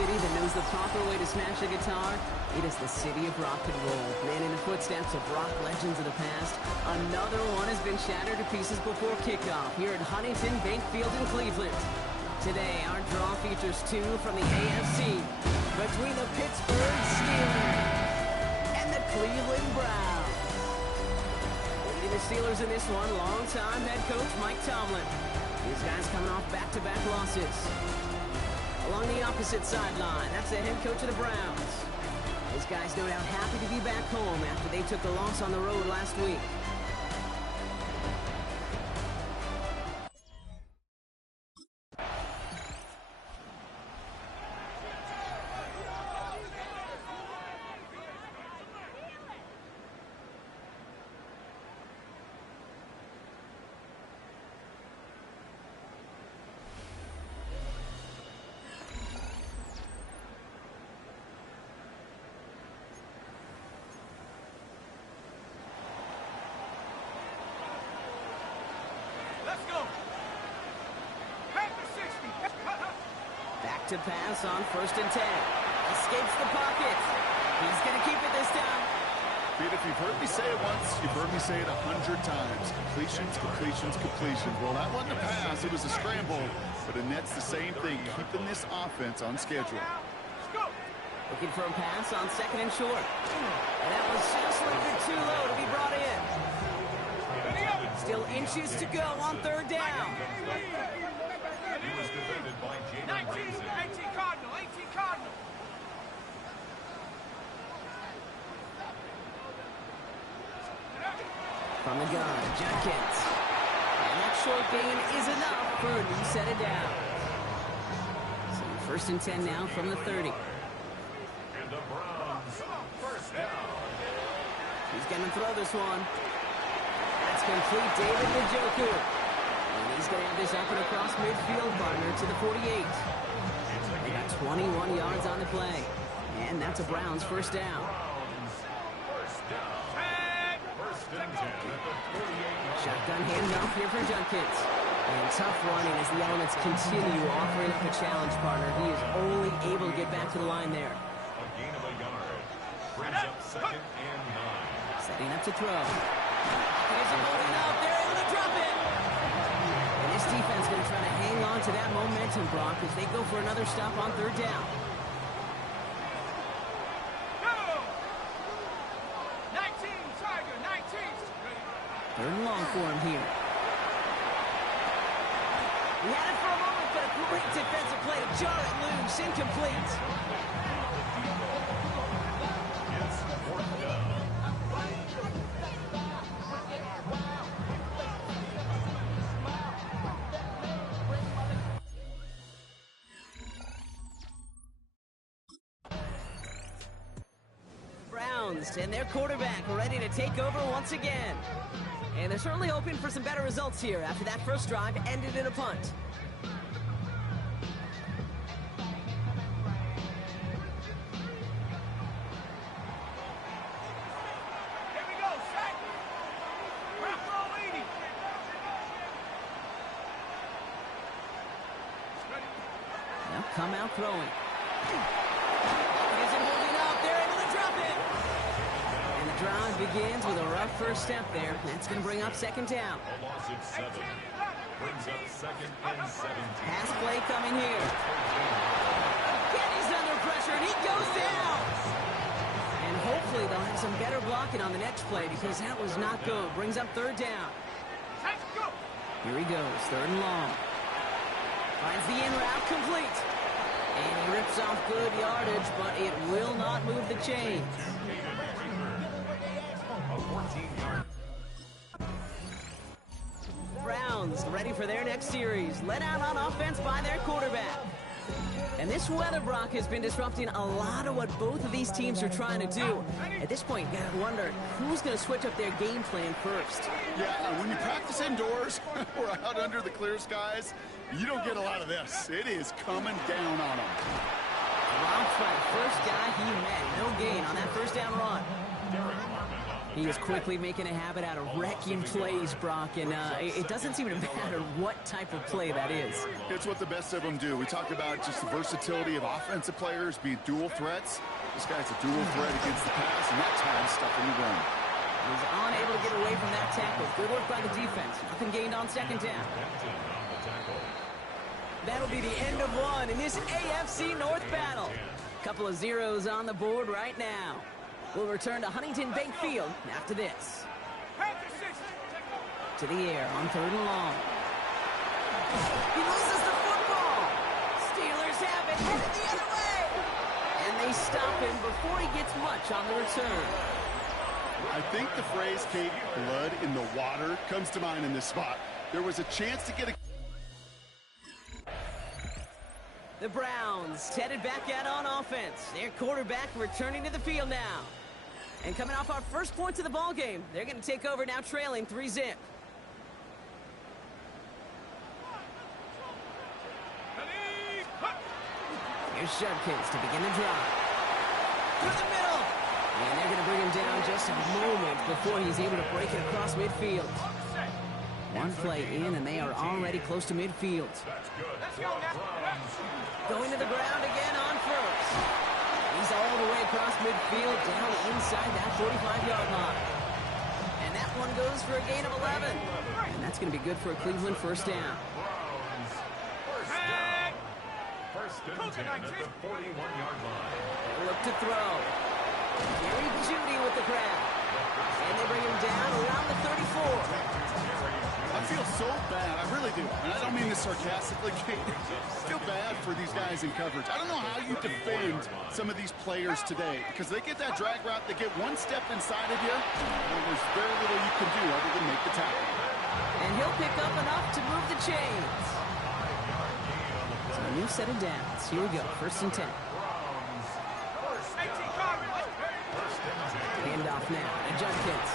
city that knows the proper way to smash a guitar, it is the city of rock and roll. Man, in the footsteps of rock legends of the past, another one has been shattered to pieces before kickoff here at Huntington Bank Field in Cleveland. Today, our draw features two from the AFC between the Pittsburgh Steelers and the Cleveland Browns. Leading the Steelers in this one, longtime head coach Mike Tomlin. These guys coming off back-to-back losses. Along the opposite sideline, that's the head coach of the Browns. These guys no doubt happy to be back home after they took the loss on the road last week. To pass on 1st and 10. Escapes the pocket. He's going to keep it this time. Pete, if you've heard me say it once, you've heard me say it 100 times. Completions, completions, completions. Well, that wasn't a pass. It was a scramble. But it nets the same thing, keeping this offense on schedule. Looking for a pass on 2nd and short. And that was just a little bit too low to be brought in. Still inches to go on 3rd down. 18 Cardinal, 18 Cardinal. From the gun, Jenkins. And that short gain is enough for a new set of downs. So 1st and 10 now from the 30. And the Browns, 1st down. He's going to throw this one. That's complete, David Njoku. And he's going to have this up and across midfield, partner, to the 48. They got 21 yards on the play. And that's a Browns 1st down. Shotgun handoff here for Jenkins. And tough running as the elements continue offering up a challenge, partner. He is only able to get back to the line there. A gain of a yard. Brings up 2nd and 9. Setting up to throw. He's holding up. They're able to drop it. And this defense going to try to hang on to that momentum, Brock, as they go for another stop on 3rd down. Go! 19, Tiger, 19. 3rd and long for him here. We had it for a moment, but a great defensive play to jar it loose. Incomplete. It's 4th down. Browns and their quarterback ready to take over once again. And they're certainly hoping for some better results here after that first drive ended in a punt. Here we go, set. Rock roll 80. Now come out throwing. Isn't holding up. They're able to drop it. And the drive begins with a rough first step there. That's going to bring up 2nd down. A loss of 7. Brings up 2nd and 17. Pass play coming here. Again, he's under pressure, and he goes down. And hopefully they'll have some better blocking on the next play because that was not good. Brings up 3rd down. Let's go. Here he goes, 3rd and long. Finds the in route complete. And he rips off good yardage, but it will not move the chains. A 14-yard. Browns ready for their next series. Let out on offense by their quarterback. And this weather, Brock, has been disrupting a lot of what both of these teams are trying to do. At this point, you gotta wonder who's going to switch up their game plan first. Yeah, when you practice indoors or out under the clear skies, you don't get a lot of this. It is coming down on them. Robbed by the first guy he met. No gain on that 1st down run. Derek Harmon on He is quickly making a habit out of wrecking plays, Brock, and it doesn't seem to matter what type of play that is. It's what the best of them do. We talk about just the versatility of offensive players being dual threats. This guy's a dual threat against the pass, and that time stuff in the run. He's unable to get away from that tackle. Good work by the defense. Nothing gained on second down. That'll be the end of one in this AFC North battle. Couple of zeros on the board right now. We'll return to Huntington Bank Field after this. To the air on 3rd and long. He loses the football. Steelers have it, headed the other way. And they stop him before he gets much on the return. I think the phrase, Kate, blood in the water, comes to mind in this spot. There was a chance to get a... The Browns headed back out on offense. Their quarterback returning to the field now. And coming off our first points of the ball game, they're going to take over now trailing 3-zip. Here's Judkins to begin the drive. Through the middle. And they're going to bring him down just a moment before he's able to break it across midfield. One play in, and they are already close to midfield. Going to the ground again on first. He's all the way across midfield, down inside that 45-yard line. And that one goes for a gain of 11. And that's going to be good for a Cleveland first down. First and 10 at the 41-yard line. They look to throw. Gary Judy with the grab. And they bring him down around the 34. I feel so bad. I really do. And I don't mean this sarcastically, Kate. I feel bad for these guys in coverage. I don't know how you defend some of these players today because they get that drag route, they get one step inside of you, and there's very little you can do other than make the tackle. And he'll pick up enough to move the chains. So a new set of downs. Here we go. 1st and 10. Hand off now to Judkins.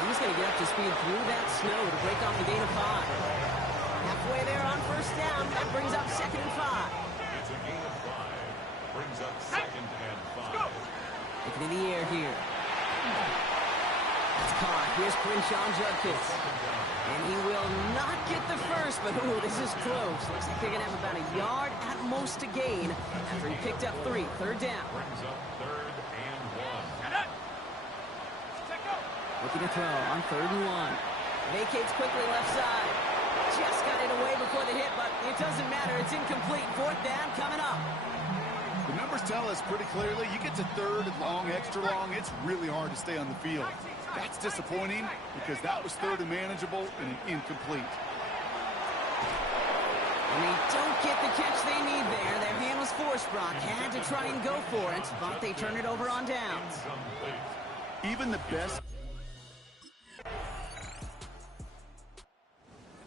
He's going to get up to speed through that snow to break off a gain of 5. Halfway there on first down. That brings up 2nd and 5. It's a gain of 5. Brings up 2nd and 5. Looking in the air here. It's caught. Here's Crenshaw Judkins. And he will not get the first, but ooh, this is close. Looks like they're going to have about a yard at most to gain after he picked up 3. 3rd down. Brings up 3rd and 1. Looking to throw on 3rd and 1. Vacates quickly left side. Just got it away before the hit, but it doesn't matter. It's incomplete. 4th down coming up. The numbers tell us pretty clearly, you get to 3rd and long, extra long, it's really hard to stay on the field. That's disappointing because that was 3rd and manageable and an incomplete. And they don't get the catch they need there. Their hand was forced, Brock. Had to try and go for it, but they turn it over on downs. Even the best...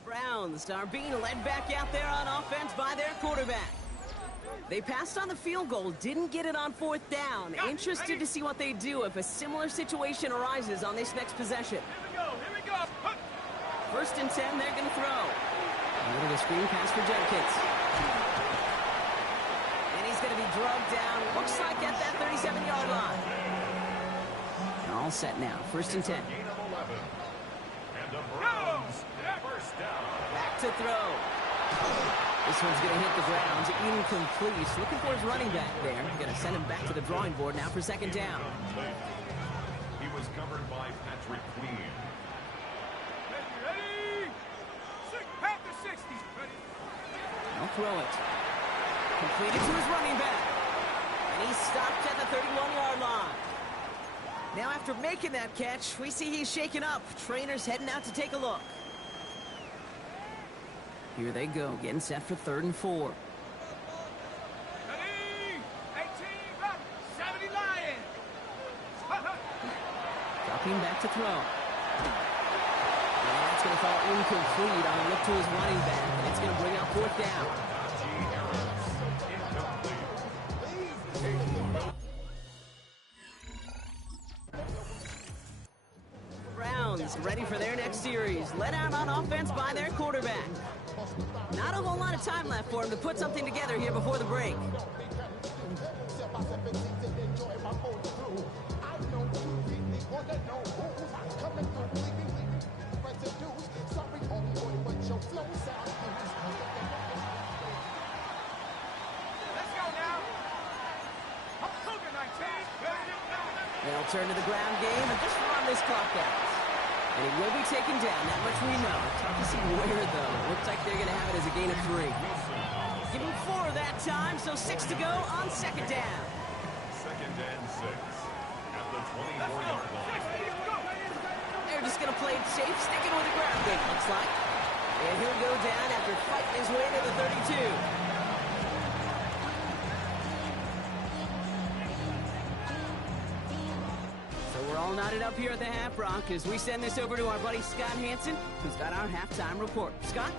Browns are being led back out there on offense by their quarterback. They passed on the field goal, didn't get it on 4th down. Interested to see what they do if a similar situation arises on this next possession. Here we go. 1st and 10, they're going to throw. A little bit of screen pass for Judkins. And he's going to be drugged down, looks like at that 37-yard line. All set now, 1st and 10. Gain of 11. And the Browns, first down. Back to throw. This one's going to hit the ground. Incomplete. Looking for his running back there. Going to send him back to the drawing board now for 2nd down. He was covered by Patrick Queen. Ready? Pack the 60. Ready? I'll throw it. Completed to his running back. And he stopped at the 31-yard line. Now after making that catch, we see he's shaken up. Trainer's heading out to take a look. Here they go, getting set for 3rd and 4. Ready? 18, 70 Lions. Dropping back to throw. And that's going to fall incomplete on a look to his running back, and it's going to bring out 4th down. Browns ready for their next series. Let out on offense by their quarterback. Not a whole lot of time left for him to put something together here before the break. They'll turn to the ground game and just run this clock out. And he will be taken down, that much we know. Tough to see where, though. Looks like they're going to have it as a gain of 3. Give him 4 that time, so 6 to go on second down. Second and 6 at the 24-yard line. They're just going to play it safe, sticking with the ground game, looks like. And he'll go down after fighting his way to the 32. We're all knotted up here at the half, Brock, as we send this over to our buddy Scott Hansen, who's got our halftime report. Scott?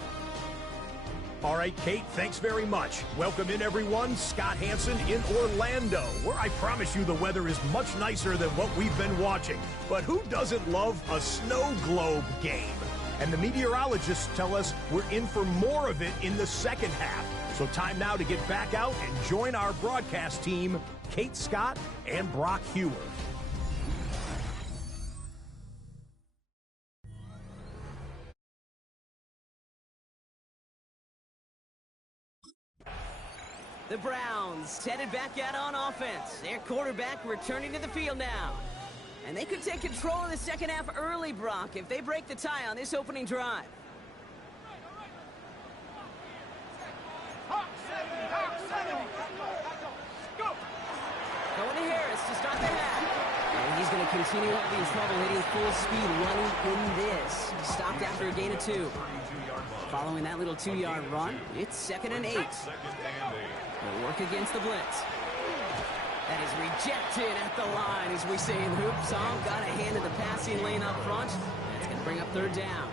All right, Kate, thanks very much. Welcome in, everyone. Scott Hansen in Orlando, where I promise you the weather is much nicer than what we've been watching. But who doesn't love a snow globe game? And the meteorologists tell us we're in for more of it in the second half. So time now to get back out and join our broadcast team, Kate Scott and Brock Hewer. The Browns headed back out on offense. Their quarterback returning to the field now. And they could take control of the second half early, Brock, if they break the tie on this opening drive. Going to Harris to start the half. And he's going to continue having trouble hitting full speed running in this. Stopped after a gain of 2. Following that little 2-yard run, it's 2nd and 8. They'll work against the blitz. That is rejected at the line, as we say in hoops. Got a hand in the passing lane up front. That's going to bring up 3rd down.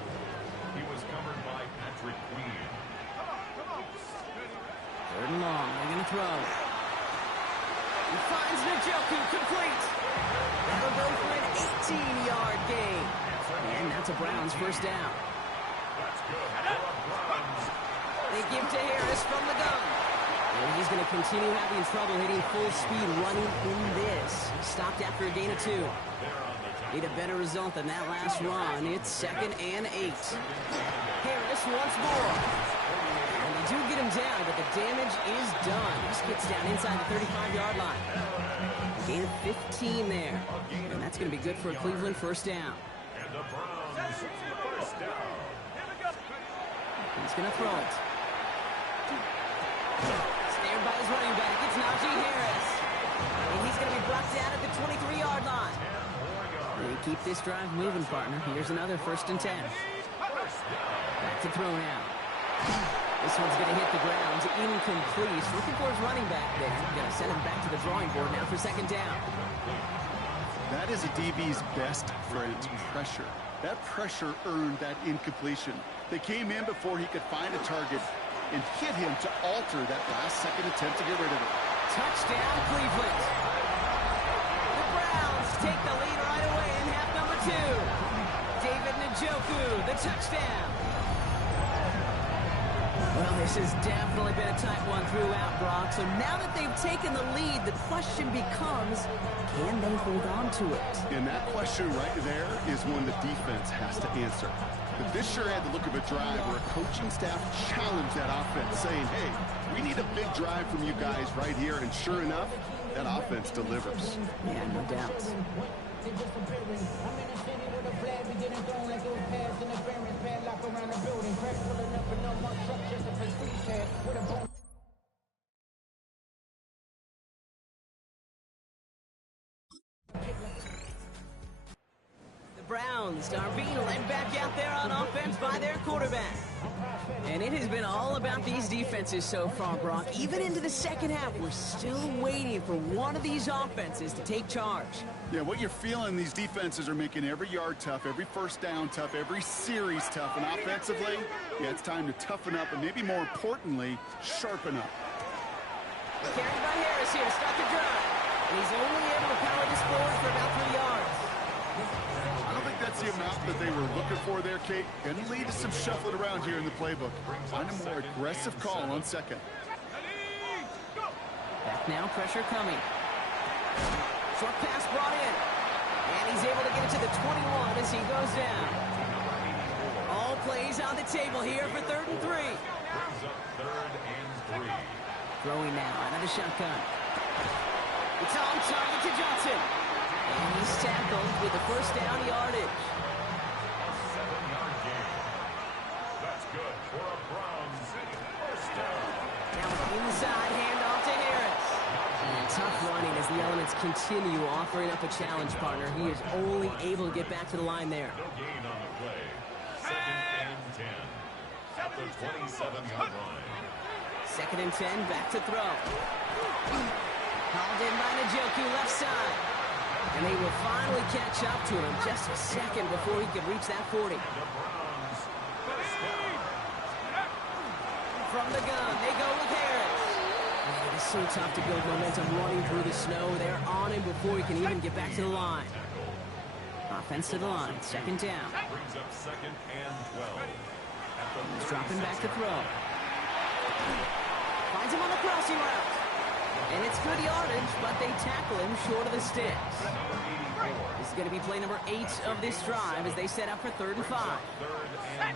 He was covered by Patrick Queen. 3rd and long. They're going to throw. He finds Njoku complete. That'll go for an 18-yard gain. And that's a Browns 1st down. They give to Harris from the gun. And he's going to continue having trouble hitting full speed running in this. Stopped after a gain of 2. Need a better result than that last run. It's 2nd and 8. Harris once more. And they do get him down, but the damage is done. Just gets down inside the 35-yard line. Gain of 15 there. And that's going to be good for a Cleveland 1st down. And the Browns 1st down. He's going to throw it. Snared by his running back. It's Najee Harris. And he's going to be brought down at the 23-yard line. They keep this drive moving, partner. Here's another 1st and 10. Back to throw now. This one's going to hit the ground. Incomplete. Looking for his running back there. Going to send him back to the drawing board now for 2nd down. That is a DB's best friend, pressure. That pressure earned that incompletion. They came in before he could find a target and hit him to alter that last-second attempt to get rid of it. Touchdown, Cleveland. The Browns take the lead right away in half number 2. David Njoku, the touchdown. Well, this has definitely been a tight one throughout, Brock. So now that they've taken the lead, the question becomes, can they hold on to it? And that question right there is one the defense has to answer. But this sure had the look of a drive where a coaching staff challenged that offense, saying, hey, we need a big drive from you guys right here. And sure enough, that offense delivers. Yeah, no doubt. The Browns are being led back out there on offense by their quarterback. And it has been all about these defenses so far, Brock. Even into the second half, we're still waiting for one of these offenses to take charge. Yeah, what you're feeling, these defenses are making every yard tough, every 1st down tough, every series tough. And offensively, yeah, it's time to toughen up and maybe more importantly, sharpen up. Carried by Harris here to start the drive. And he's only able to power this forward for about 3 yards. I don't think that's the amount that they were looking for there, Kate. Going to lead to some shuffling around here in the playbook. Find a more aggressive call on 2nd. Back now, pressure coming. Short pass brought in. And he's able to get it to the 21 as he goes down. All plays on the table here for 3rd and 3. Brings up 3rd and 3. Throwing now out of the shotgun. It's on target to Johnson. And he's tackled with the first down yardage. A 7-yard gain. That's good for a Browns first down. Now inside, handoff to Harris. And tough running as the elements continue offering up a challenge partner. He is only able to get back to the line there. No gain on the play. 2nd and 10 at the 27-yard line. 2nd and 10, back to throw. Called in by Njoku, left side. And they will finally catch up to him just a second before he could reach that 40. The Browns first down. From the gun, they go with Harris. Man, it is so tough to build momentum running through the snow. They're on him before he can even get back to the line. Offense to the line, 2nd down. Brings up 2nd and 12. At the He's dropping back to 36-yard throw. Finds him on the crossing route. And it's good yardage, but they tackle him short of the sticks. This is going to be play number 8 of this drive as they set up for 3rd and 5. 3rd and 5.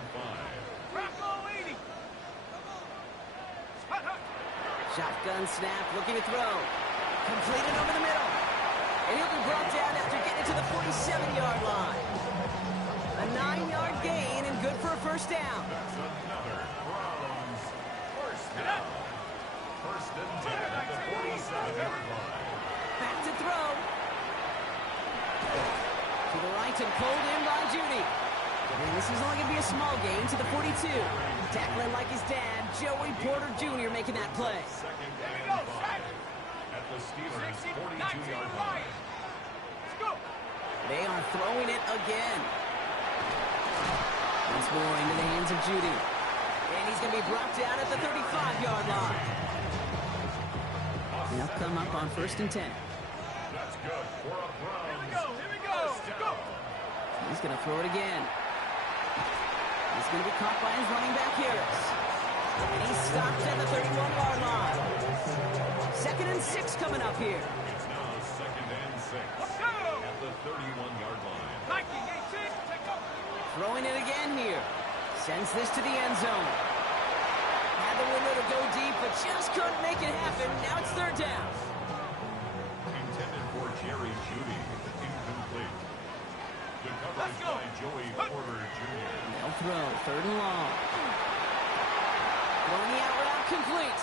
Shotgun snap, looking to throw. Completed over the middle. And he'll be brought down after getting to the 47-yard line. A 9-yard gain and good for a first down. That's another Browns first down. 1st and 10 at the 47-yard line. Back to throw. To the right and pulled in by Judy. And this is only going to be a small gain to the 42. Tackling like his dad, Joey Porter Jr. making that play. 2nd and 5 at the Steelers' 42-yard line. They are throwing it again. Once more into the hands of Judy. And he's going to be brought down at the 35-yard line. They'll come up on 1st and 10. That's good for a Browns first down. He's going to throw it again. He's going to be caught by his running back Harris. And he's stopped at the 31-yard line. 2nd and 6 coming up here. It's now 2nd and 6 at the 31-yard line. Throwing it again here. Sends this to the end zone. Had the window to go deep, but just couldn't make it happen. Now it's 3rd down. Intended for Jerry Judy. Incomplete. The coverage by Joey Porter Jr. They'll throw 3rd and long. Throwing the out route complete.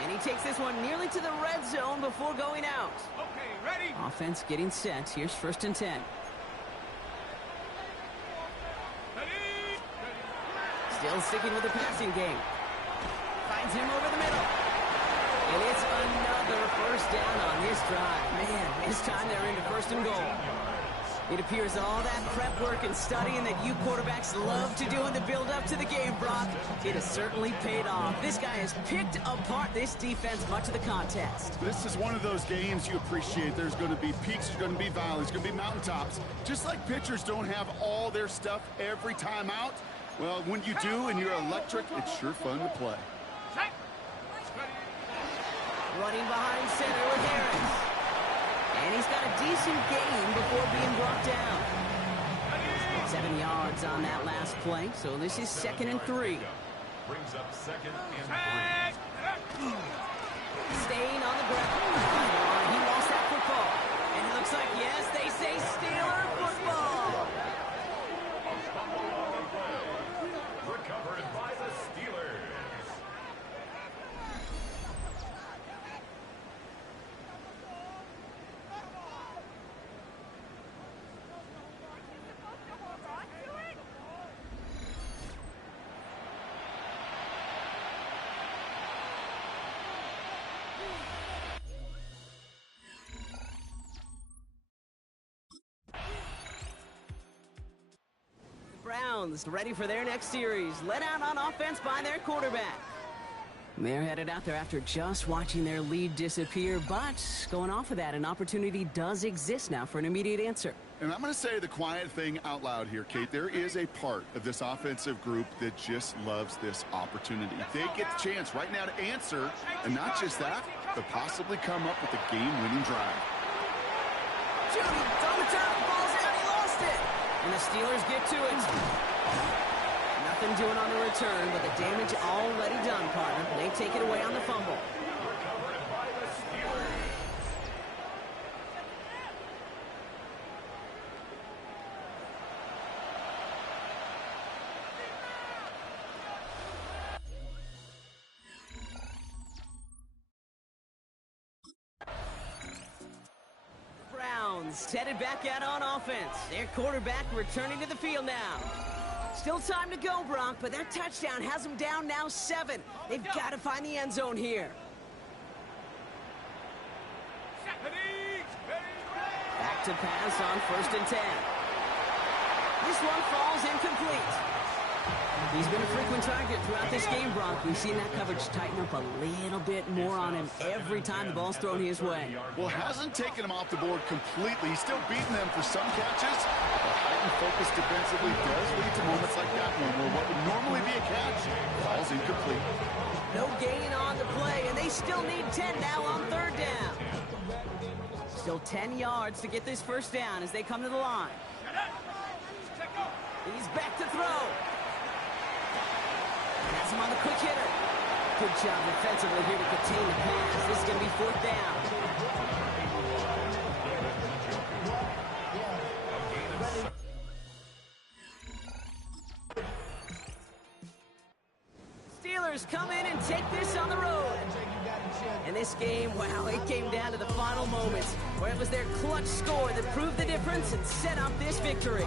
And he takes this one nearly to the red zone before going out. Okay, ready? Offense getting set. Here's 1st and 10. Still sticking with the passing game. Finds him over the middle. And it's another first down on this drive. Man, this time they're into 1st and goal. It appears all that prep work and studying that you quarterbacks love to do in the build-up to the game, Brock, it has certainly paid off. This guy has picked apart this defense much of the contest. This is one of those games you appreciate. There's going to be peaks, there's going to be valleys, there's going to be mountaintops. Just like pitchers don't have all their stuff every time out, well, when you do and you're electric, it's sure fun to play. Running behind center with Harris. And he's got a decent gain before being brought down. 7 yards on that last play, so this is 2nd and 3. Brings up 2nd and 3. Staying on the ground. He lost that football. And it looks like, yes, they say Steeler football. A fumble on the way. Recovered by the Steelers. Browns ready for their next series, led out on offense by their quarterback. They're headed out there after just watching their lead disappear, but going off of that, an opportunity does exist now for an immediate answer. And I'm going to say the quiet thing out loud here, Kate. There is a part of this offensive group that just loves this opportunity. They get the chance right now to answer, and not just that, but possibly come up with a game-winning drive. Judy, it's on the turf, ball's out, he lost it. And the Steelers get to it. Nothing doing on the return, but the damage already done, partner. They take it away on the fumble. Recovered by the Steelers. Browns headed back out on offense. Their quarterback returning to the field now. Still time to go, Brock, but that touchdown has them down now 7. They've got to find the end zone here. Back to pass on 1st and 10. This one falls incomplete. He's been a frequent target throughout this game, Brock. We've seen that coverage tighten up a little bit more on him every time the ball's thrown his way. Well, hasn't taken him off the board completely. He's still beating them for some catches. But heightened focus defensively does lead to moments like that one where what would normally be a catch falls incomplete. No gain on the play, and they still need 10 now on 3rd down. Still 10 yards to get this 1st down as they come to the line. He's back to throw. Has him on the quick hitter. Good job defensively here to contain the pass. This is going to be 4th down. Steelers come in and take this on the road. And this game, wow, it came down to the final moments where it was their clutch score that proved the difference and set up this victory.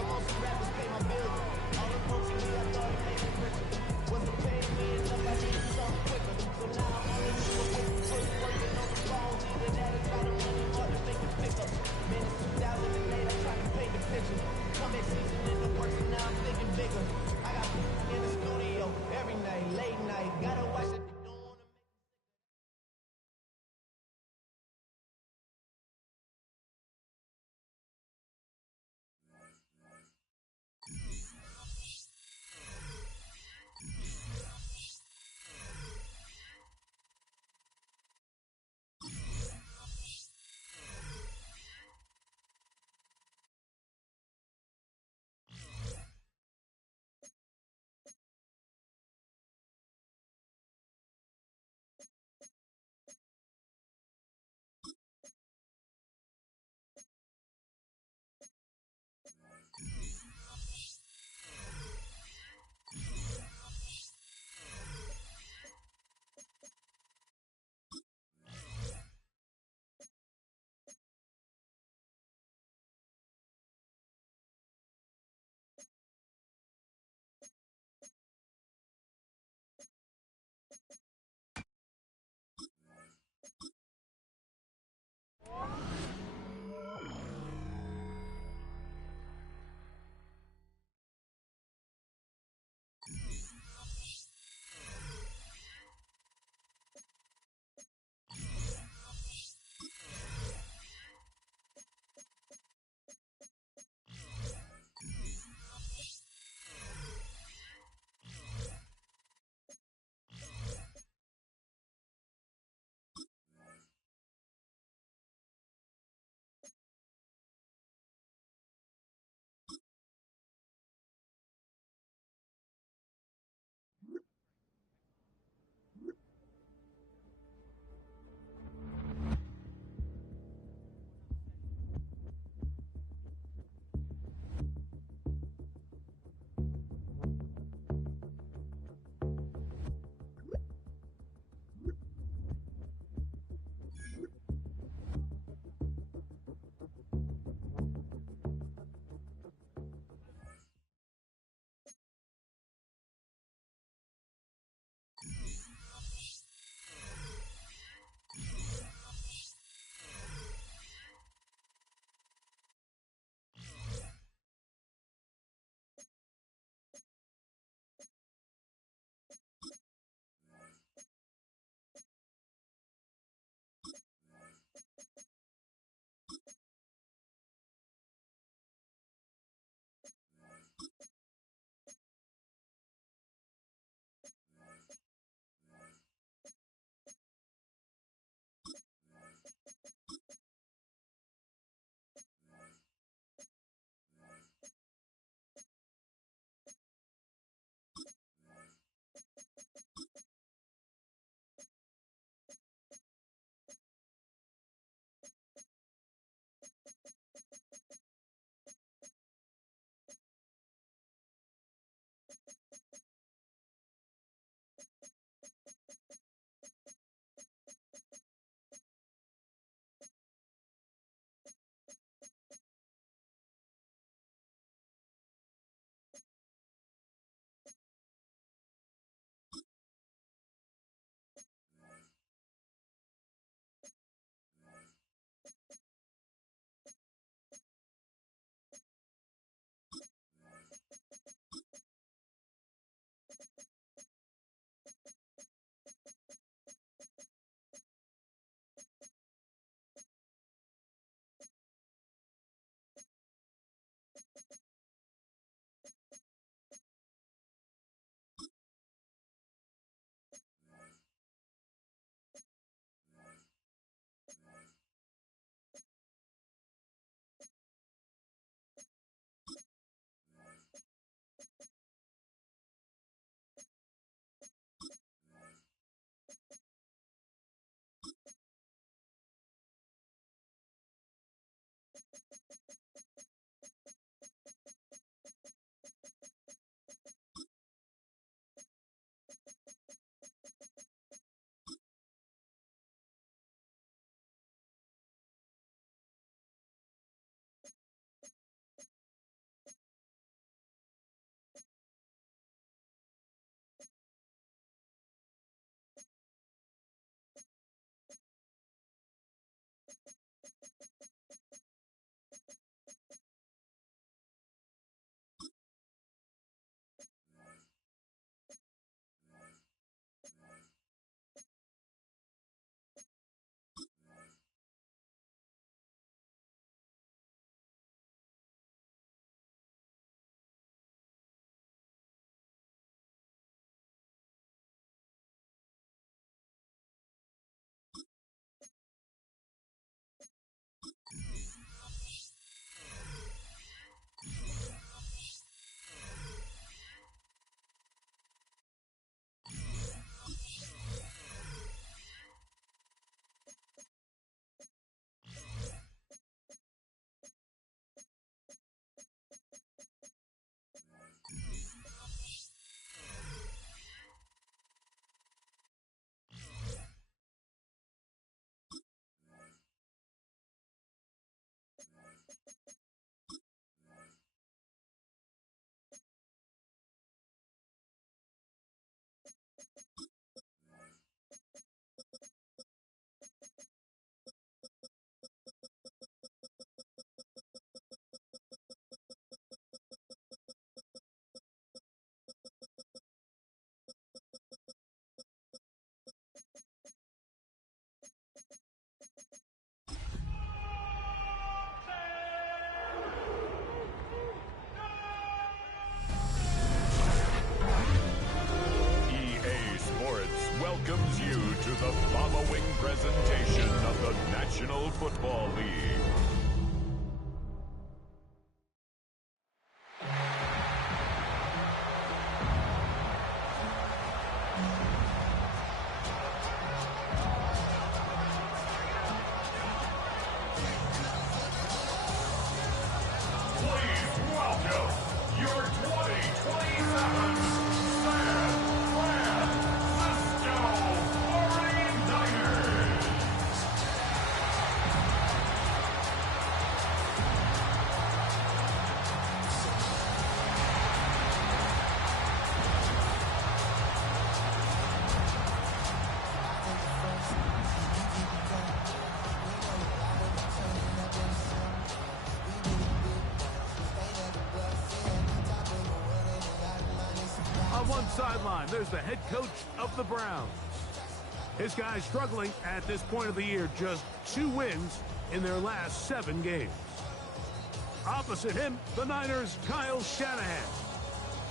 Football League. Please welcome your 2027 San Francisco 49ers. On one sideline, there's the head coach of the Browns. His guys struggling at this point of the year, just 2 wins in their last 7 games. Opposite him, the Niners' Kyle Shanahan.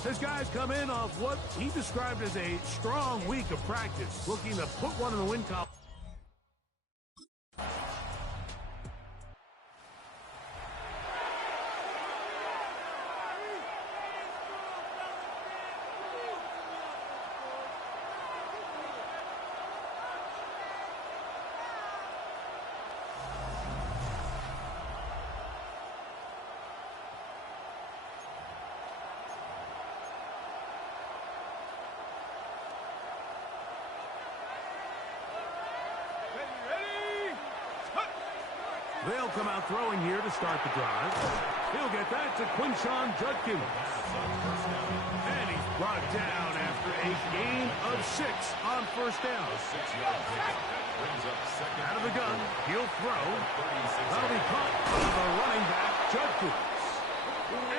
His guys come in off what he described as a strong week of practice, looking to put one in the win column. They'll come out throwing here to start the drive. He'll get that to Quinshawn Judkins. And he's brought down after a gain of 6 on first down. Out of the gun, he'll throw. That'll be caught by the running back, Judkins.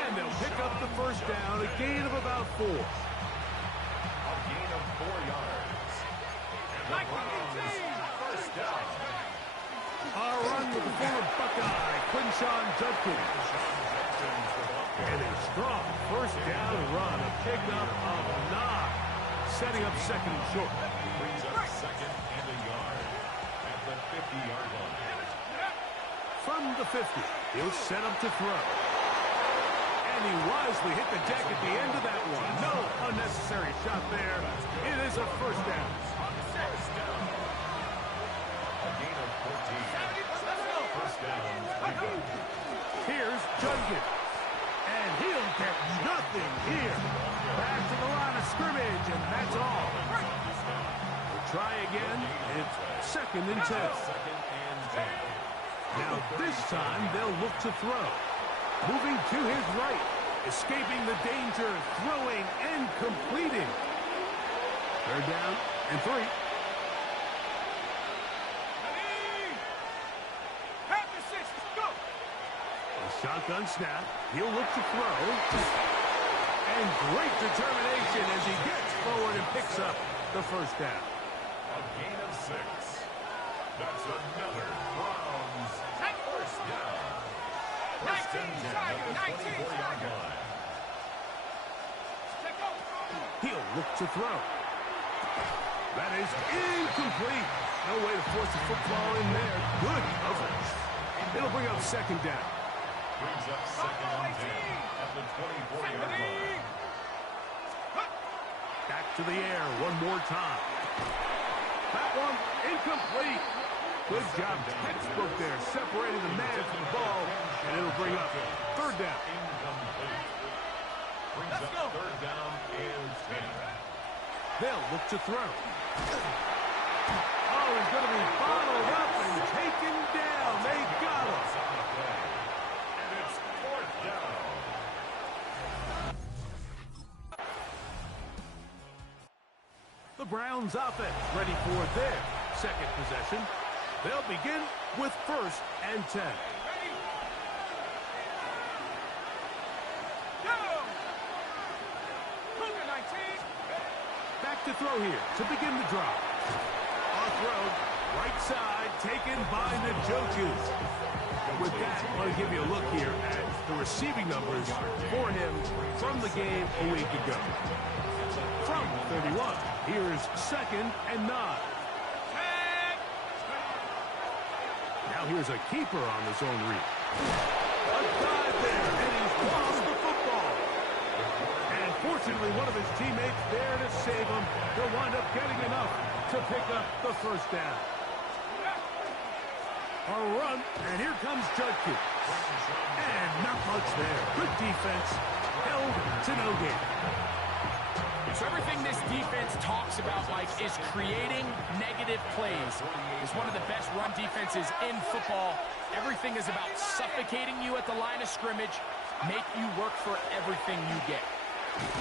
And they'll pick up the first down, a gain of about 4. A gain of 4 yards. And the Browns, first down. A run with the former Buckeye, Quinshawn Judkins. And a strong first down run, a pickup of 9, setting up second and short. Brings up second and a yard at the 50-yard line. From the 50, he'll set up to throw. And he wisely hit the deck at the end of that one. No unnecessary shot there. It is a first down. First down. A gain of 14. First down. Here's Judkins. And he'll get nothing here. Back to the line of scrimmage, and that's all. We'll try again. It's second and 10. Second and 10. Now this time they'll look to throw. Moving to his right. Escaping the danger, throwing and completing. Third down and 3. Shotgun snap. He'll look to throw. And great determination as he gets forward and picks up the first down. A gain of 6. That's another Browns first down. First and 10 at the 24-yard line. He'll look to throw. That is incomplete. No way to force the football in there. Good coverage. It'll bring up second down. Brings up second and 10 at the 24-yard line. Back to the air one more time. That one incomplete. Good job, textbook there, separating the man from the ball, and it'll bring up third down. Incomplete. Brings up third down and 10. They'll look to throw. Oh, he's going to be followed up and taken down. They got him. And it's fourth down. The Browns offense ready for their second possession. They'll begin with first and 10. Back to throw here to begin the drive. On throw, right side, taken by Njoku. With that, I want to give you a look here at the receiving numbers for him from the game a week ago. From 31, here's second and 9. Now here's a keeper on the zone read. A dive there, and he's lost the football. And fortunately, one of his teammates there to save him. He'll wind up getting enough to pick up the first down. A run, and here comes Judkins. And not much there. Good defense, held to no gain. So everything this defense talks about, Mike, is creating negative plays. It's one of the best run defenses in football. Everything is about suffocating you at the line of scrimmage, make you work for everything you get.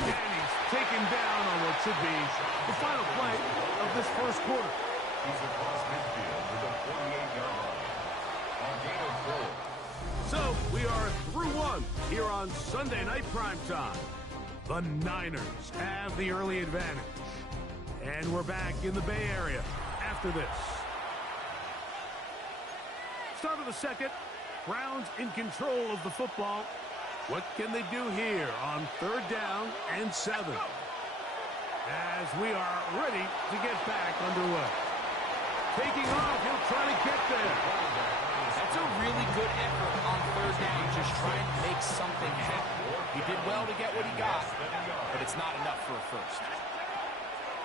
And he's taken down on what should be the final play of this first quarter. He's across midfield to the 48-yard line. On gain of 4. So we are through one here on Sunday Night Primetime. The Niners have the early advantage. And we're back in the Bay Area after this. Start of the second. Browns in control of the football. What can they do here on 3rd down and 7? As we are ready to get back underway. Taking off, he'll try to get there. That's a really good effort on 3rd down, just trying to make something happen. He did well to get what he got, but it's not enough for a first.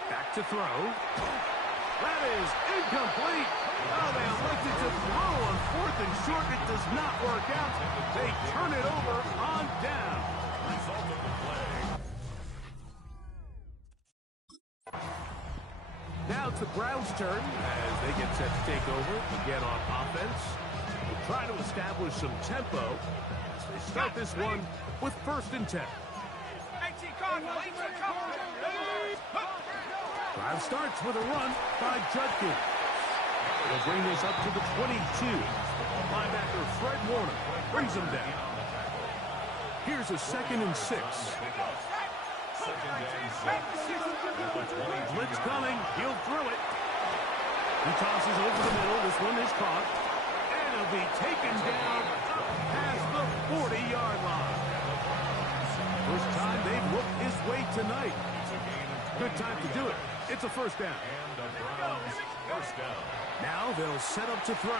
Back to throw. That is incomplete. Oh, they elected to throw on 4th and short. It does not work out. They turn it over on down. Result of the play. Now it's the Browns' turn as they get set to take over again on offense. We'll try to establish some tempo as they start this one with 1st and 10. Drive starts with a run by Judkins. They'll bring this up to the 22. Linebacker Fred Warner brings him down. Here's a 2nd and 6. Blitz coming. He'll throw it. He tosses over the middle. This one is caught. And he'll be taken down up past the 40-yard line. First time they've whooped his way tonight. Good time to do it. It's a 1st down. And the Browns first down. Now they'll set up to throw.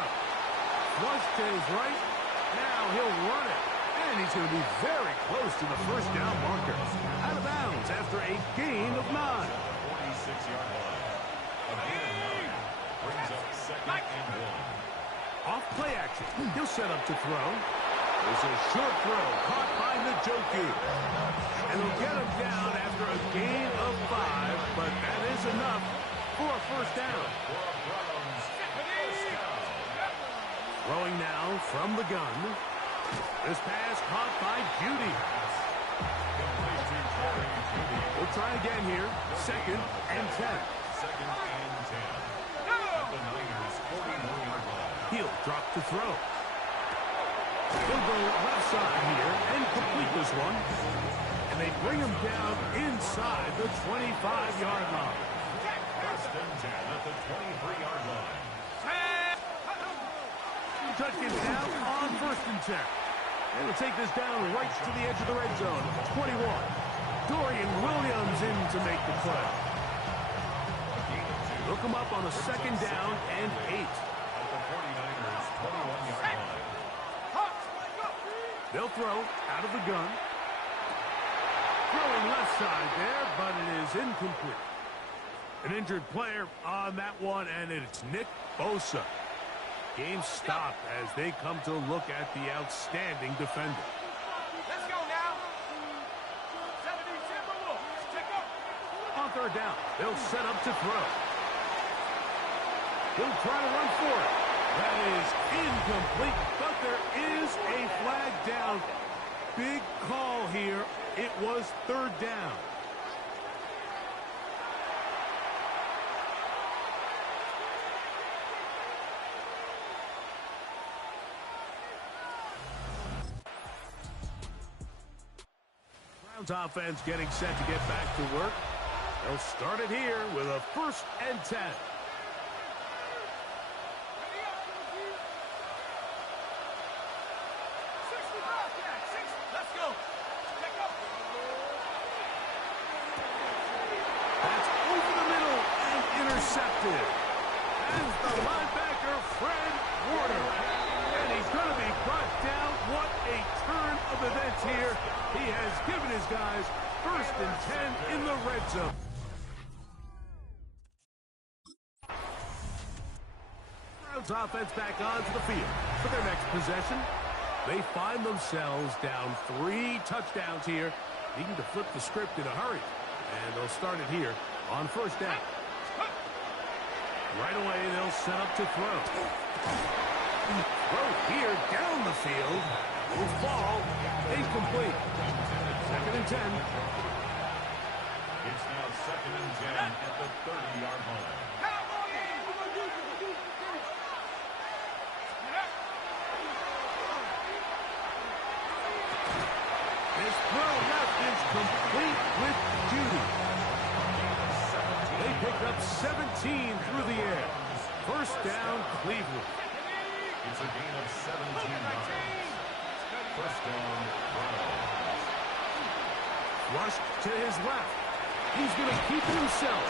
Flush to his right. Now he'll run it. And he's going to be very close to the 1st down marker. Out of bounds after a gain of 9. 46-yard line. A gain of 9 brings up 2nd and 1. Off play action. He'll set up to throw. There's a short throw caught by Njoku. And he'll get him down after a gain of 5, but that is enough for a 1st down. Throwing now from the gun. This pass caught by Judy. We'll try again here. 2nd and 10. 2nd and 10. At the Niners' 41-yard line. He'll drop to throw. He'll go left side here and complete this one. And they bring him down inside the 25-yard line. 1st and 10 at the 23-yard line. Judkins down on 1st and 10. And we'll take this down right to the edge of the red zone. 21. Dorian Williams in to make the play. Look him up on a 2nd down and 8. At the 49ers' 21-yard line. They'll throw out of the gun. Throwing left side there, but it is incomplete. An injured player on that one, and it's Nick Bosa. Game stopped as they come to look at the outstanding defender. Let's go now. 70 Timberwolves. Take up. On 3rd down, they'll set up to throw. He'll try to run for it. That is incomplete, but there is a flag down. Big call here. It was 3rd down. Browns offense getting set to get back to work. They'll start it here with a 1st and 10. Let's go. Take up. That's over the middle and intercepted. As the linebacker, Fred Warner. going to be brought down. What a turn of events here. He has given his guys 1st and 10 in the red zone. Browns offense back onto the field for their next possession. They find themselves down 3 touchdowns here, needing to flip the script in a hurry. And they'll start it here on 1st down. Right away, they'll set up to throw. Throw here down the field. Will fall. Incomplete. 2nd and 10. It's now 2nd and 10 at the 30-yard line. His throw left is complete with Judy. They pick up 17 through the air. 1st down, Cleveland. It's a gain of 17 yards. 1st down, Browns. Rushed to his left. He's going to keep it himself.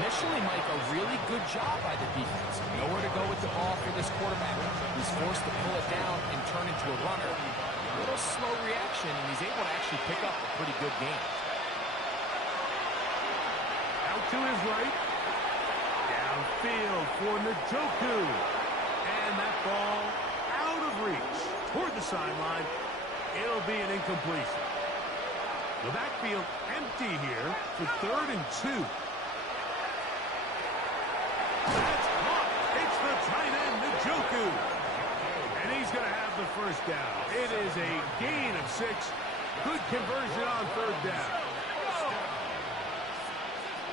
Initially, Mike, a really good job by the defense. Nowhere to go with the ball for this quarterback. He's forced to pull it down and turn into a runner. A little slow reaction, and he's able to actually pick up a pretty good game. Out to his right. Downfield for Njoku. And that ball out of reach. Toward the sideline. It'll be an incompletion. The backfield empty here for 3rd and 2. That's caught. It's the tight end, Njoku. And he's going to have the 1st down. It is a gain of 6. Good conversion on 3rd down.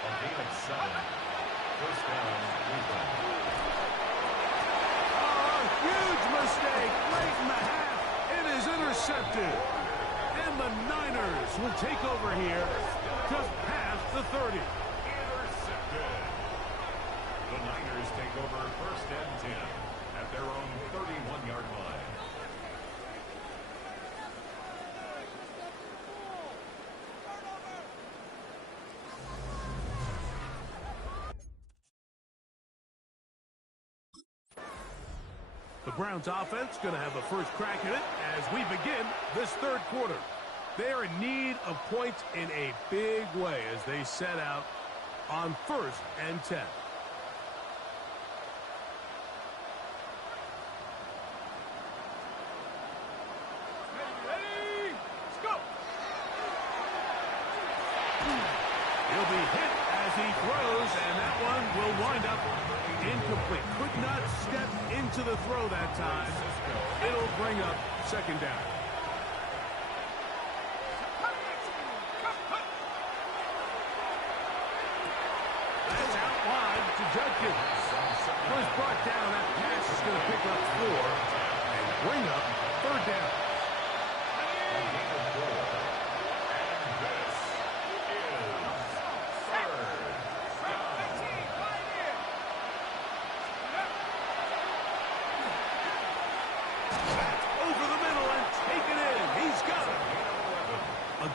A gain of 7. 1st down, Cleveland. Oh, huge mistake late in the half. It is intercepted. And the Niners will take over here just past the 30. Intercepted. The Niners take over 1st and 10 at their own 31-yard line. The Browns offense going to have a first crack at it as we begin this 3rd quarter. They're in need of points in a big way as they set out on 1st and 10. Ready? Let's go. He'll be hit as he throws, and that one will wind up incomplete. Could not step into the throw that time. It'll bring up 2nd down. That's out wide to Judkins. First brought down, that pass is going to pick up 4 and bring up 3rd down.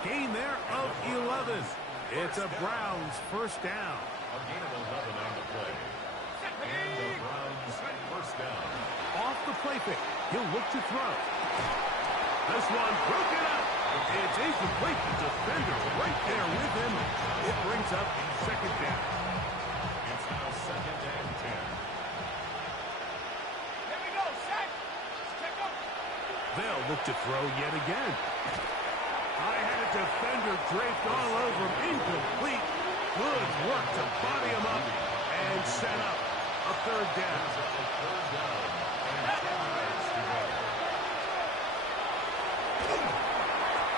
Gain there of 11. It's a Browns 1st down. A gain of 11 on the play. And the Browns 1st down. Off the play fake. He'll look to throw. This one broken up. It's incomplete. The defender right there with him. It brings up 2nd down. It's now 2nd and 10. Here we go, set. Let's check up. They'll look to throw yet again. I had a defender draped all over him. Incomplete. Good work to body him up and set up a 3rd down.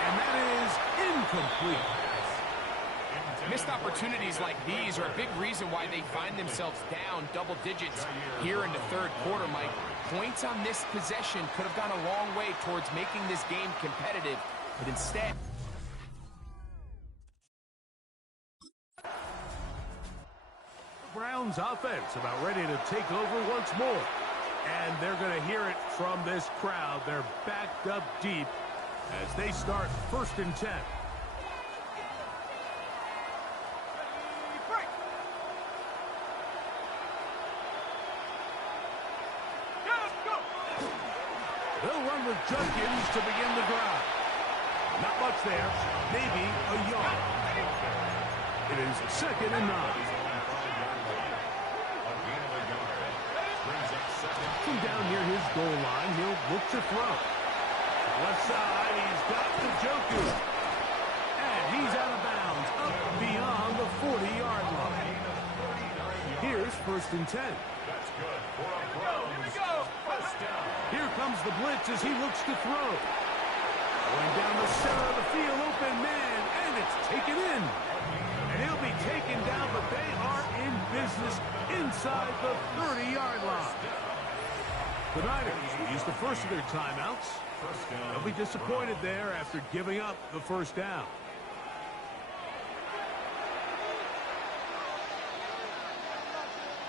And that is incomplete. Missed opportunities like these are a big reason why they find themselves down double digits here in the 3rd quarter, Mike. Points on this possession could have gone a long way towards making this game competitive, but instead... Browns offense about ready to take over once more. And they're going to hear it from this crowd. They're backed up deep as they start 1st and 10. Break. Go, go. They'll run with Judkins to begin the drive. Not much there. Maybe a yard. It is 2nd and 9. From down near his goal line, he'll look to throw. Left side, he's got the Njoku. And he's out of bounds, up beyond the 40-yard line. Here's 1st and 10. That's good for a Browns first down. Here comes the blitz as he looks to throw. Going down the center of the field, open man, and it's taken in. And he'll be taken down, but they are in business inside the 30-yard line. The Niners use the first of their timeouts. They'll be disappointed there after giving up the first down.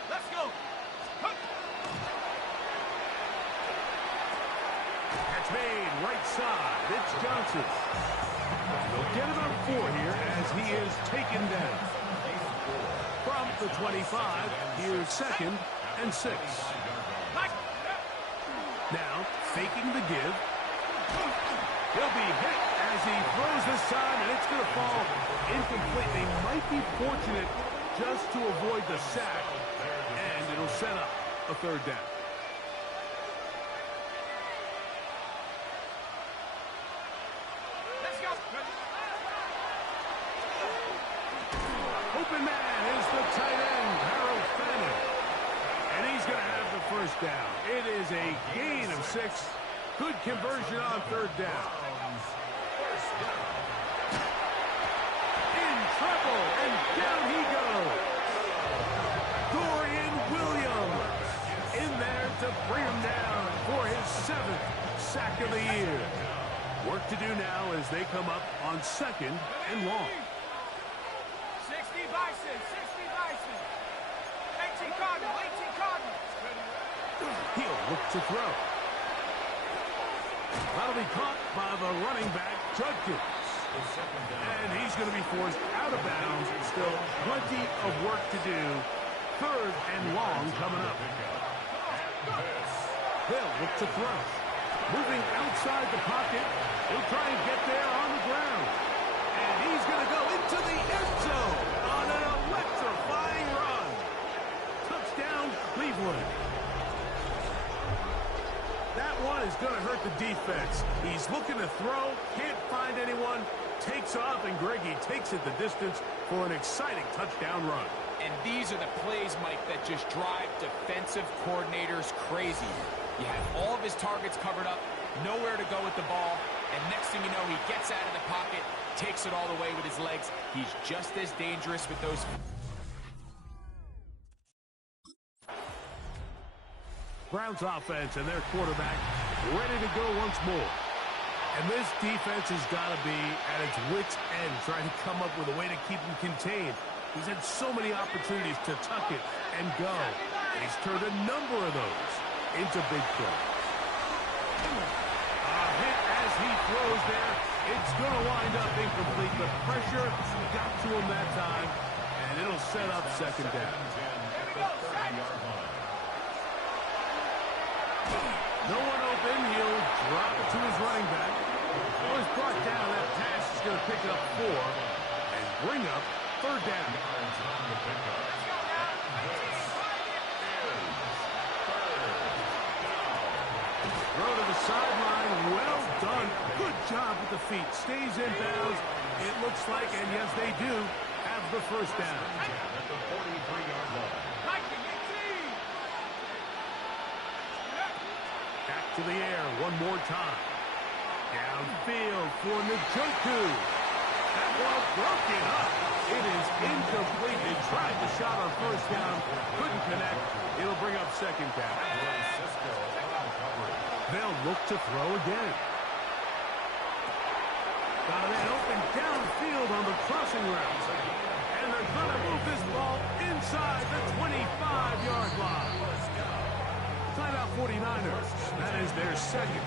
Let's go. Catch made, right side. It's Johnson. They'll get about 4 here as he is taken down. From the 25, here's 2nd and 6. Now, faking the give. He'll be hit as he throws this time, and it's going to fall incomplete. They might be fortunate just to avoid the sack, and it'll set up a 3rd down. Let's go. Open man is the tight end, Harold Fanning. And he's going to have the first down. It is a gain of 6. Good conversion on 3rd down. In trouble, and down he goes. Dorian Williams in there to bring him down for his 7th sack of the year. Work to do now as they come up on 2nd and long. 60 Bison, 60 Bison. 18 Cardinals, 18 Cardinals. He'll look to throw. That'll be caught by the running back, Judkins. And he's going to be forced out of bounds. Still plenty of work to do. 3rd and long coming up. They'll look to throw. Moving outside the pocket. He'll try and get there on the ground. And he's going to go into the end zone on an electrifying run. Touchdown, Cleveland. That one is going to hurt the defense. He's looking to throw, can't find anyone, takes off, and Greggy takes it the distance for an exciting touchdown run. And these are the plays, Mike, that just drive defensive coordinators crazy. You have all of his targets covered up, nowhere to go with the ball, and next thing you know, he gets out of the pocket, takes it all the way with his legs. He's just as dangerous with those. Browns offense and their quarterback ready to go once more. And this defense has got to be at its wits' end, trying to come up with a way to keep him contained. He's had so many opportunities to tuck it and go, and he's turned a number of those into big plays. A hit as he throws there. It's going to wind up incomplete. The pressure got to him that time, and it'll set up 2nd down. No one open. He'll drop it to his running back. Was brought down. That pass is going to pick up 4 and bring up 3rd down. Throw to the sideline. Well done. Good job with the feet. Stays in bounds. It looks like, and yes, they do, have the first down. At the 43-yard line. Back to the air one more time. Downfield for Njoku. That ball broken up. It is incomplete. They tried the shot on 1st down. Couldn't connect. It'll bring up 2nd down. They'll look to throw again. Got a man open downfield on the crossing route. And they're going to move this ball inside the 25-yard line. Timeout 49ers. That is their 2nd.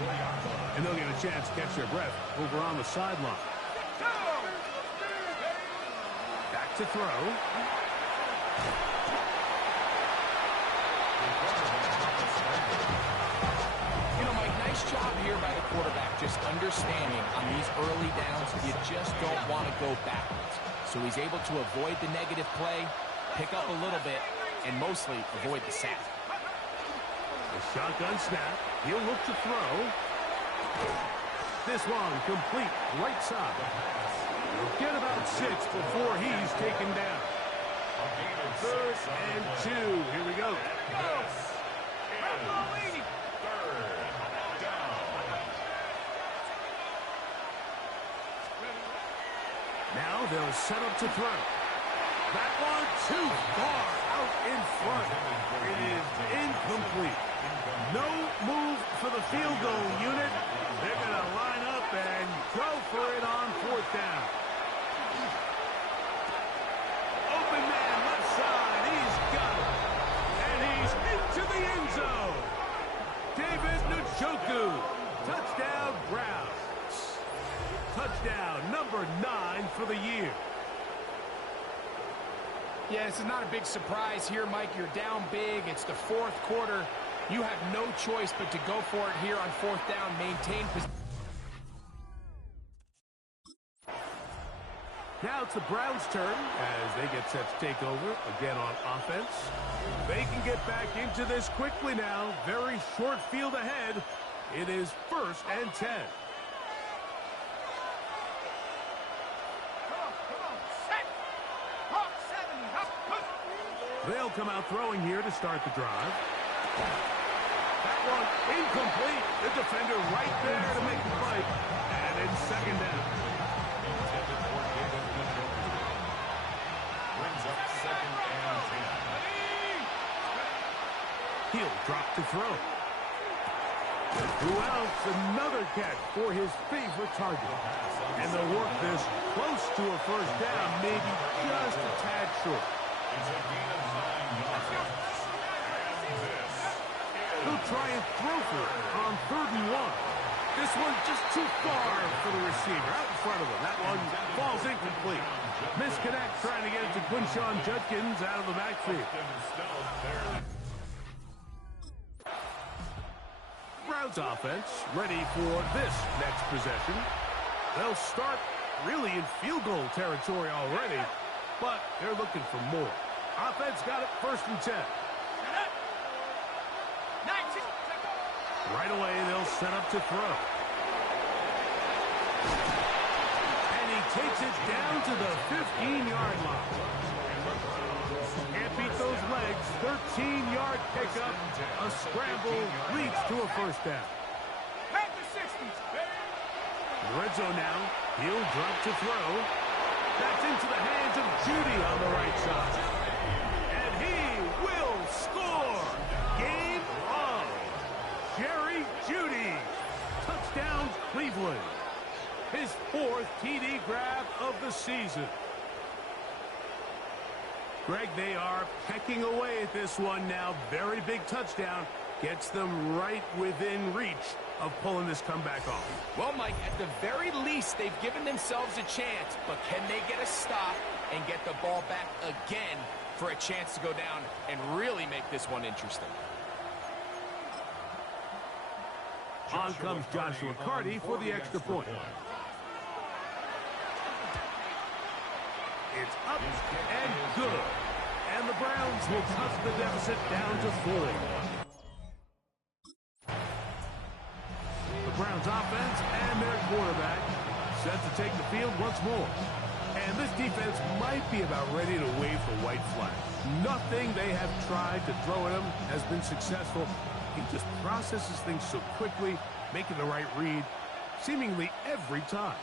And they'll get a chance to catch their breath over on the sideline. Back to throw. Nice job here by the quarterback, just understanding on these early downs, you just don't want to go backwards. So he's able to avoid the negative play, pick up a little bit, and mostly avoid the sack. The shotgun snap. He'll look to throw. This one complete right side. He'll get about 6 before he's taken down. 3rd and 2. Here we go. Now they'll set up to throw. That one too far out in front. It is incomplete. No move for the field goal unit. They're going to line up and go for it on 4th down. Open man left side. He's got it. And he's into the end zone. David Njoku. Touchdown Browns. Touchdown number 9 for the year. Yeah, this is not a big surprise here, Mike. You're down big. It's the 4th quarter. You have no choice but to go for it here on 4th down. Maintain position. Now it's the Browns' turn as they get set to take over again on offense. They can get back into this quickly now. Very short field ahead. It is 1st and 10. They'll come out throwing here to start the drive. That one incomplete. The defender right there to make the play. And it's 2nd down. Brings up 2nd and 10. He'll drop to throw. Who else? Another catch for his favorite target. And they'll work this close to a 1st down, maybe just a tad short. It's a gain of 9 yards. And this He'll try and throw for it on 3rd and 1. This one's just too far for the receiver out in front of him. That one falls incomplete. Misconnect trying to get it to Quinshon Judkins out of the backfield. Browns offense ready for this next possession. They'll start really in field goal territory already, but they're looking for more. Offense got it 1st and 10. Right away, they'll set up to throw. And he takes it down to the 15-yard line. Can't beat those legs. 13-yard pickup. A scramble leads to a 1st down. Red zone now. He'll drop to throw. That's into the hands of Judy on the right side. And he will score. Game on. Jerry Judy. Touchdown Cleveland. His 4th TD grab of the season. Greg, they are pecking away at this one now. Very big touchdown. Gets them right within reach of pulling this comeback off. Well, Mike, at the very least, they've given themselves a chance, but can they get a stop and get the ball back again for a chance to go down and really make this one interesting? On comes Joshua Carty for the extra point. It's up and good. And the Browns will cut the deficit down to 4. The Browns offense and their quarterback set to take the field once more. And this defense might be about ready to wave the white flag. Nothing they have tried to throw at him has been successful. He just processes things so quickly, making the right read, seemingly every time.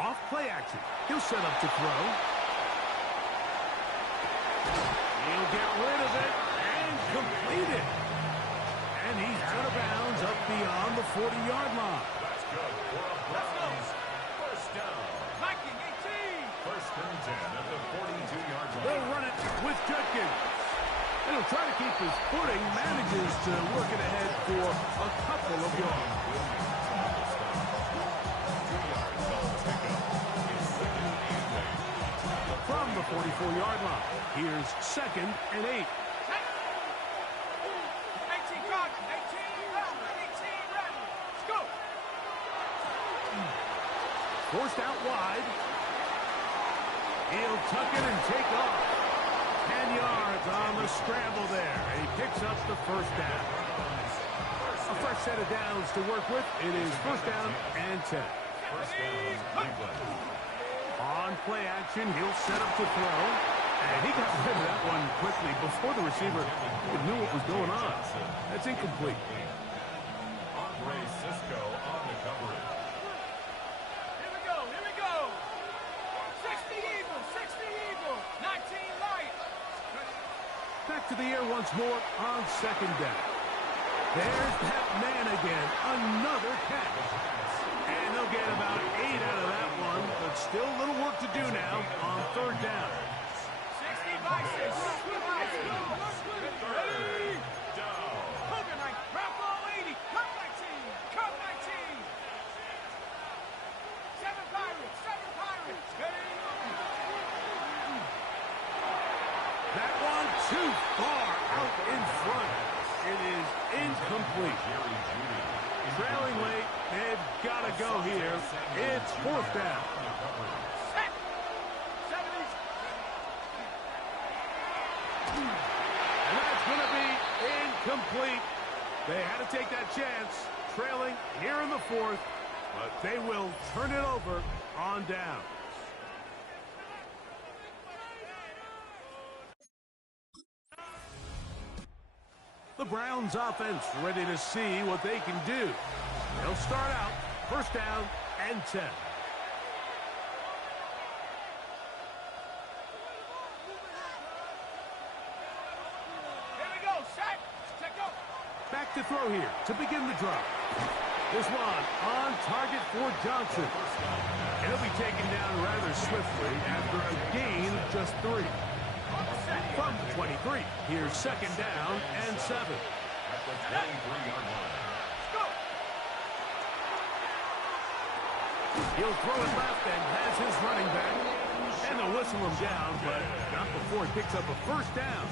Off play action. He'll set up to throw. He'll get rid of it and complete it. And he's out of bounds up beyond the 40-yard line. That's good for a Browns 1st down. 1st and 10 at the 42-yard line. They'll run it with Judkins. And he'll try to keep his footing, manages to work it ahead for a couple of yards. From the 44-yard line, here's 2nd and 8. Forced out wide. He'll tuck it and take off. 10 yards on the scramble there. And he picks up the first down. A fresh set of downs to work with. It is first down and 10. First down, Cleveland. On play action, he'll set up to throw. And he got rid of that one quickly before the receiver knew what was going on. That's incomplete. Andre Cisco on the coverage. Here we go, here we go. 60 Eagles, 60 Eagles. 19 light. Back to the air once more on second down. There's that man again. Another catch. And they'll get about 8 out of that one, but still a little work to do now on third down. 60 vices, 60 vices. Ready? Down. Hogan, route ball 80. Cut my team, cut my team. 7 Pirates, 7 Pirates. Ready? That one too far out in front. It is incomplete. Jerry Judy. Trailing late, they've got to go here. It's fourth down. Set. 70s. And that's going to be incomplete. They had to take that chance, trailing here in the fourth, but they will turn it over on down. The Browns offense ready to see what they can do. They'll start out first down and 10. Here we go, set. Check go. Back to throw here to begin the drive. This one on target for Johnson. He'll be taken down rather swiftly after a gain of just 3. From the 23, here's second down and 7. At the 23-yard line. He'll throw it left and has his running back. And they'll whistle him down, but not before he picks up a first down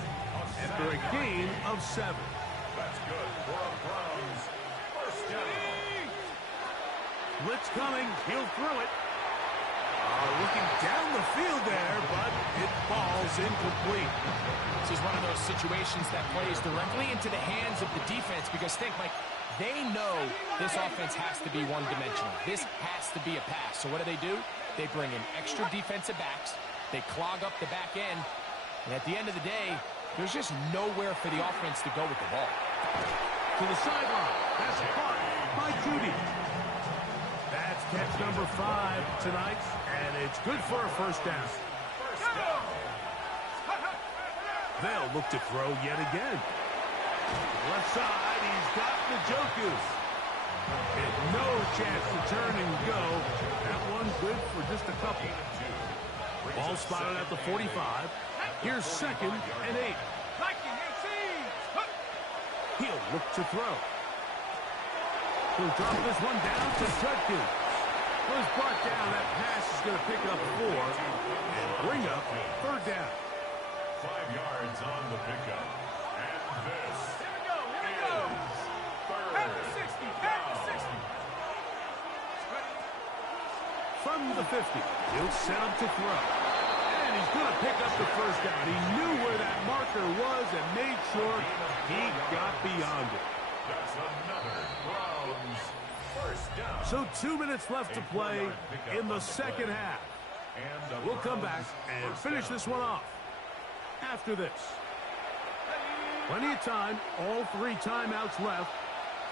after a gain of 7. That's good for a Browns. First down. Blitz coming. He'll throw it. Looking down the field there, but it falls incomplete. This is one of those situations that plays directly into the hands of the defense because think, Mike, they know this offense has to be one-dimensional. This has to be a pass. So what do? They bring in extra defensive backs. They clog up the back end. And at the end of the day, there's just nowhere for the offense to go with the ball. To the sideline. That's caught by Judy. That's catch number 5 tonight, and it's good for a first down. First down. They'll look to throw yet again. Left side, he's got the Njoku. And no chance to turn and go. That one good for just a couple. Ball spotted at the 45. Here's second and 8. He'll look to throw. He'll drop this one down to Judkins. Was brought down. That pass is going to pick up 4 and bring up third down. 5 yards on the pickup. And this Here we go. is third At the 60, at the 60. From the 50, he'll set up to throw. And he's going to pick up the first down. He knew where that marker was and made sure he got beyond it. That's another Browns first down. So 2 minutes left to play in the second half. And We'll come back and finish this one off after this. Plenty of time, all 3 timeouts left.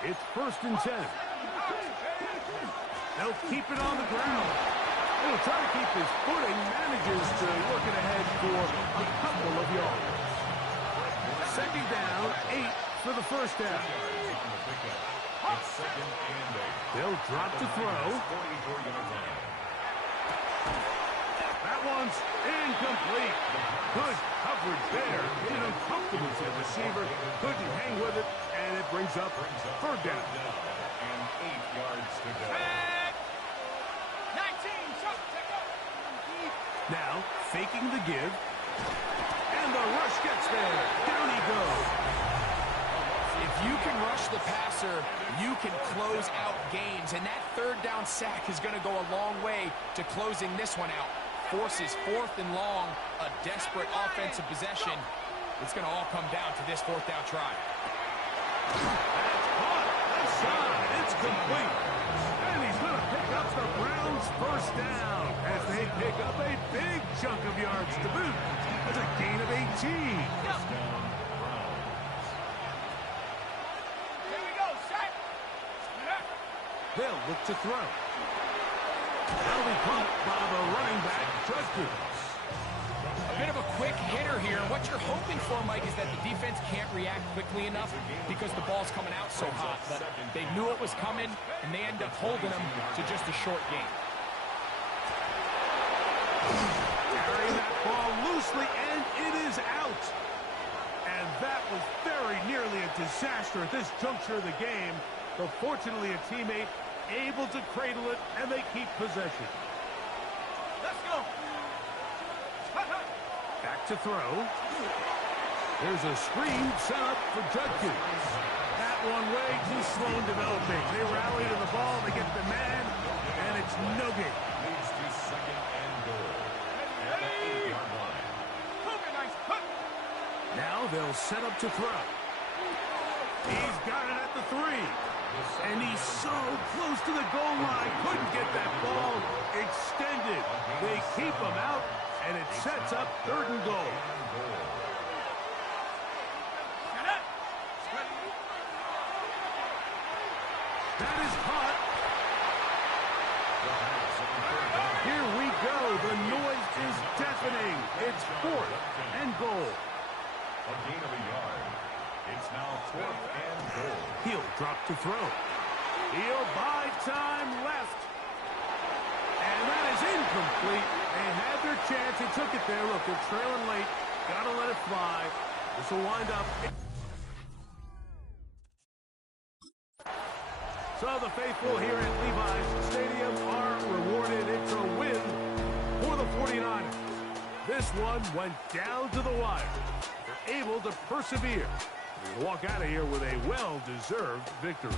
It's first and 10. They'll keep it on the ground. He'll try to keep his footing, manages to work it ahead for a couple of yards. Second down, 8 for the first down. It's second and 8. They'll drop to throw. 44-yard line. That one's incomplete. Good coverage there. In an uncomfortable to the receiver. Couldn't hang with it, and it brings up third down. And 8 yards to go. 19, shot, check go. Now, faking the give. And the rush gets there. Down he goes. If you can rush the passer, you can close out games. And that third down sack is going to go a long way to closing this one out. Forces 4th and long, a desperate offensive possession. It's going to all come down to this 4th down try. That's caught. Left side. It's complete. And he's going to pick up the Browns' first down as they pick up a big chunk of yards to boot. That's a gain of 18. Here we go, set. They'll look to throw. That'll be caught by the running back, Judkins. A bit of a quick hitter here. What you're hoping for, Mike, is that the defense can't react quickly enough because the ball's coming out so hot. But they knew it was coming, and they end up holding them to just a short gain. Carrying that ball loosely, and it is out. And that was very nearly a disaster at this juncture of the game. But fortunately, a teammate able to cradle it, and they keep possession. Let's go. Back to throw. There's a screen set up for Judkins. That one way too slow in developing. They rally to the ball, they get the man, and it's no gain. Leads to 2nd and goal at the 8-yard line. Now they'll set up to throw. He's got it at the 3. And he's so close to the goal line. Couldn't get that ball extended. They keep him out, and it sets up 3rd and goal. That is caught. Here we go. The noise is deafening. It's 4th and goal. A gain of a yard. It's now 4th and goal. He'll drop to throw. He'll buy time left. And that is incomplete. They had their chance. He took it there. Look, they're trailing late. Got to let it fly. This will wind up. So the faithful here at Levi's Stadium are rewarded. It's a win for the 49ers. This one went down to the wire. They're able to persevere. They walk out of here with a well-deserved victory.